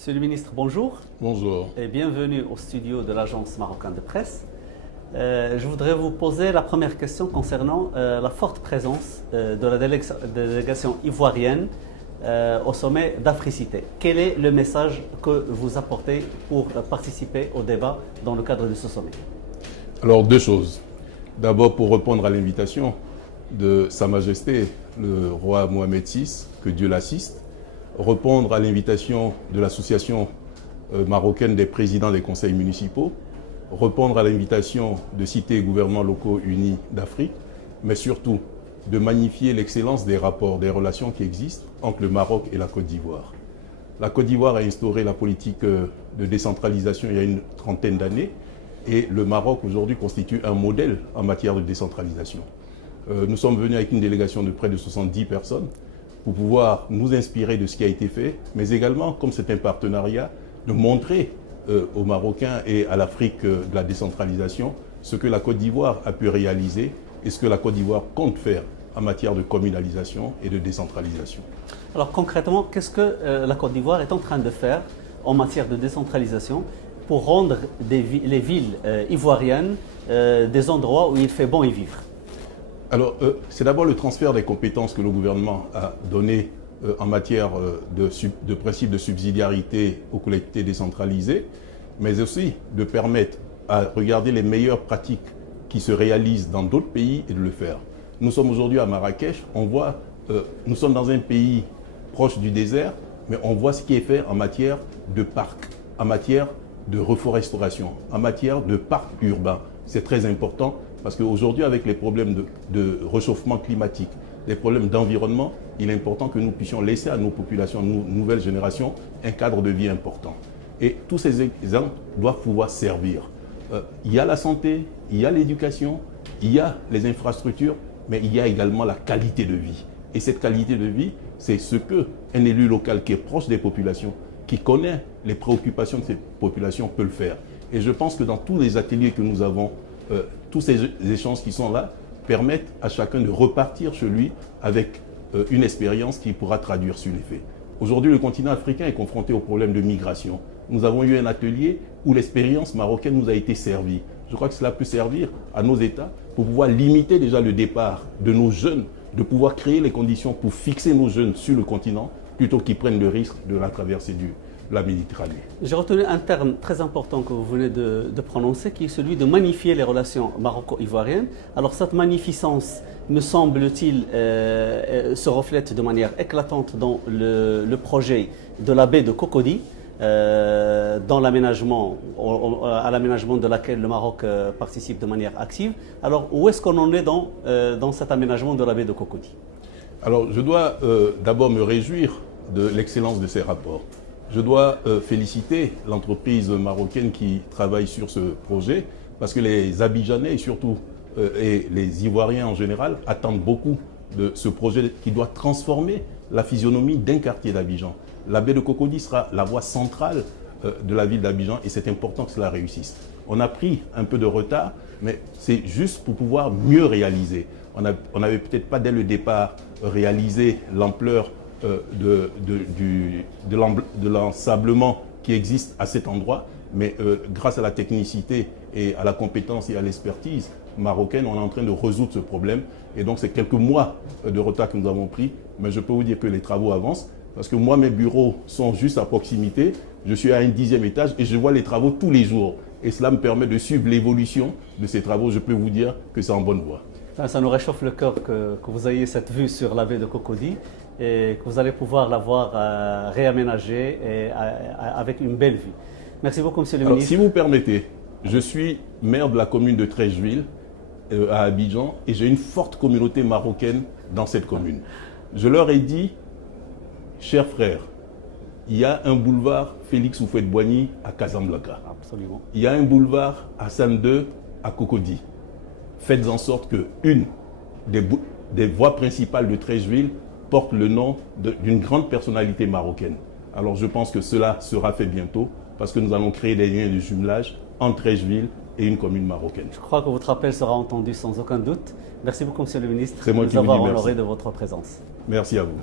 Monsieur le ministre, bonjour. Bonjour. Et bienvenue au studio de l'Agence marocaine de presse. Je voudrais vous poser la première question concernant la forte présence de la délégation ivoirienne au sommet d'Africité. Quel est le message que vous apportez pour participer au débat dans le cadre de ce sommet? Alors, deux choses. D'abord, pour répondre à l'invitation de Sa Majesté, le roi Mohamed VI, que Dieu l'assiste, répondre à l'invitation de l'Association marocaine des présidents des conseils municipaux, répondre à l'invitation de cités et gouvernements locaux unis d'Afrique, mais surtout de magnifier l'excellence des rapports, des relations qui existent entre le Maroc et la Côte d'Ivoire. La Côte d'Ivoire a instauré la politique de décentralisation il y a une trentaine d'années et le Maroc aujourd'hui constitue un modèle en matière de décentralisation. Nous sommes venus avec une délégation de près de 70 personnes pour pouvoir nous inspirer de ce qui a été fait, mais également, comme c'est un partenariat, de montrer aux Marocains et à l'Afrique de la décentralisation ce que la Côte d'Ivoire a pu réaliser et ce que la Côte d'Ivoire compte faire en matière de communalisation et de décentralisation. Alors concrètement, qu'est-ce que la Côte d'Ivoire est en train de faire en matière de décentralisation pour rendre les villes ivoiriennes des endroits où il fait bon y vivre? Alors, c'est d'abord le transfert des compétences que le gouvernement a donné en matière de principe de subsidiarité aux collectivités décentralisées, mais aussi de permettre à regarder les meilleures pratiques qui se réalisent dans d'autres pays et de le faire. Nous sommes aujourd'hui à Marrakech, on voit, nous sommes dans un pays proche du désert, mais on voit ce qui est fait en matière de parcs, en matière de reforestation, en matière de parcs urbains. C'est très important parce qu'aujourd'hui, avec les problèmes de réchauffement climatique, les problèmes d'environnement, il est important que nous puissions laisser à nos populations, nos nouvelles générations, un cadre de vie important. Et tous ces exemples doivent pouvoir servir. Il y a la santé, il y a l'éducation, il y a les infrastructures, mais il y a également la qualité de vie. Et cette qualité de vie, c'est ce qu'un élu local qui est proche des populations, qui connaît les préoccupations de ces populations peut le faire. Et je pense que dans tous les ateliers que nous avons, tous ces échanges qui sont là permettent à chacun de repartir chez lui avec une expérience qui pourra traduire sur les faits. Aujourd'hui, le continent africain est confronté au problème de migration. Nous avons eu un atelier où l'expérience marocaine nous a été servie. Je crois que cela peut servir à nos États pour pouvoir limiter déjà le départ de nos jeunes, de pouvoir créer les conditions pour fixer nos jeunes sur le continent plutôt qu'ils prennent le risque de la traversée de la Méditerranée. J'ai retenu un terme très important que vous venez de prononcer, qui est celui de magnifier les relations maroco-ivoiriennes. Alors cette magnificence, me semble-t-il, se reflète de manière éclatante dans le projet de la baie de Cocody, dans l'aménagement, à l'aménagement de laquelle le Maroc participe de manière active. Alors où est-ce qu'on en est dans cet aménagement de la baie de Cocody? Alors je dois d'abord me réjouir de l'excellence de ces rapports. Je dois féliciter l'entreprise marocaine qui travaille sur ce projet parce que les Abidjanais et surtout et les Ivoiriens en général attendent beaucoup de ce projet qui doit transformer la physionomie d'un quartier d'Abidjan. La baie de Cocody sera la voie centrale de la ville d'Abidjan et c'est important que cela réussisse. On a pris un peu de retard, mais c'est juste pour pouvoir mieux réaliser. On n'avait peut-être pas dès le départ réalisé l'ampleur de l'ensablement qui existe à cet endroit, mais grâce à la technicité et à la compétence et à l'expertise marocaine, on est en train de résoudre ce problème. Et donc, c'est quelques mois de retard que nous avons pris, mais je peux vous dire que les travaux avancent, parce que moi, mes bureaux sont juste à proximité. Je suis à un 10e étage et je vois les travaux tous les jours. Et cela me permet de suivre l'évolution de ces travaux. Je peux vous dire que c'est en bonne voie. Ça nous réchauffe le cœur que vous ayez cette vue sur la baie de Cocody et que vous allez pouvoir la voir réaménagée et avec une belle vue. Merci beaucoup, Monsieur le ministre. Si vous permettez, je suis maire de la commune de Treichville à Abidjan et j'ai une forte communauté marocaine dans cette commune. Je leur ai dit, chers frères, il y a un boulevard Félix Houphouët-Boigny à Casablanca. Absolument. Il y a un boulevard Hassan II à Cocody. Faites en sorte qu'une des voies principales de Treichville porte le nom d'une grande personnalité marocaine. Alors je pense que cela sera fait bientôt parce que nous allons créer des liens de jumelage entre Treichville et une commune marocaine. Je crois que votre appel sera entendu sans aucun doute. Merci beaucoup, Monsieur le ministre, C'est moi de qui nous vous avoir dis honoré merci. de votre présence. Merci à vous.